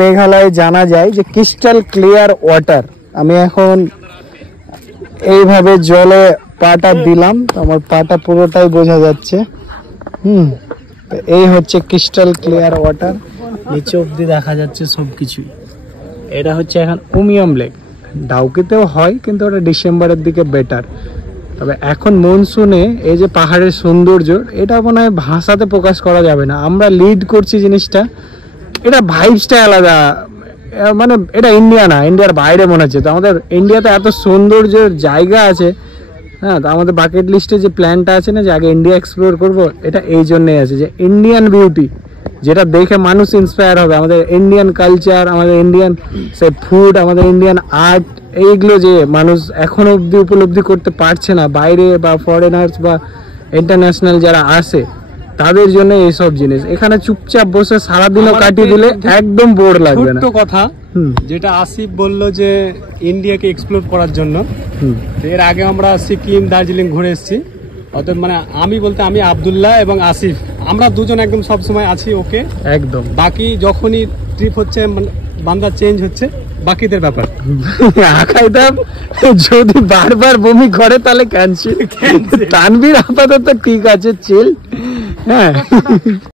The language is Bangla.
মেঘালয়ে জানা যায় যে ক্রিস্টাল ক্লিয়ার ওয়াটার। আমি এখন এইভাবে জলে পাটা দিলাম, আমার পাটা পুরোটাই বোঝা যাচ্ছে। তো এই হচ্ছে ক্রিস্টাল ক্লিয়ার ওয়াটার, নিচে অব্দি দেখা যাচ্ছে সবকিছুই। এটা হচ্ছে এখন উমিয়াম লেক। ডাউকিতেও হয় কিন্তু ওটা ডিসেম্বরের দিকে বেটার। তবে এখন মনসুনে এই যে পাহাড়ের সৌন্দর্য, এটা মনে হয় ভাষাতে প্রকাশ করা যাবে না। আমরা লিড করছি জিনিসটা, এটা ভাইবসটা আলাদা। মানে এটা ইন্ডিয়া না, ইন্ডিয়ার বাইরে মনে হচ্ছে। তো আমাদের ইন্ডিয়াতে এত সৌন্দর্যের জায়গা আছে, হ্যাঁ। তো আমাদের বাকেট লিস্টে যে প্ল্যানটা আছে না, যে আগে ইন্ডিয়া এক্সপ্লোর করব, এটা এই জন্যই আছে যে ইন্ডিয়ান বিউটি, যেটা দেখে মানুষ ইন্সপায়ার হবে। আমাদের ইন্ডিয়ান কালচার, আমাদের ইন্ডিয়ান সে ফুড, আমাদের ইন্ডিয়ান আর্ট, এইগুলো যে মানুষ এখনো অব্দি উপলব্ধি করতে পারছে না, বাইরে বা ফরেনার্স বা ইন্টারন্যাশনাল যারা আসে তাদের জন্য এইসব জিনিস। এখানে চুপচাপ বসে সারাদিনও কাটিয়ে দিলে একদম বোর লাগবে না। কথা যেটা আসিফ বললো যে ইন্ডিয়াকে এক্সপ্লোর করার জন্য, এর আগে আমরা সিকিম, দার্জিলিং ঘুরে এসেছি। অতএব মানে আমি বলতে আমি আব্দুল্লাহ এবং আসিফ, আমরা দুজন একদম সব সময় আছি ওকে একদম। বাকি যখনই ট্রিপ হচ্ছে বান্দা চেঞ্জ হচ্ছে, বাকিদের ব্যাপার। আকাইদাম যদি বারবার বমি করে তাহলে ক্যান্সেল। তানভীর আপাতত ঠিক আছে, চিল। হ্যাঁ।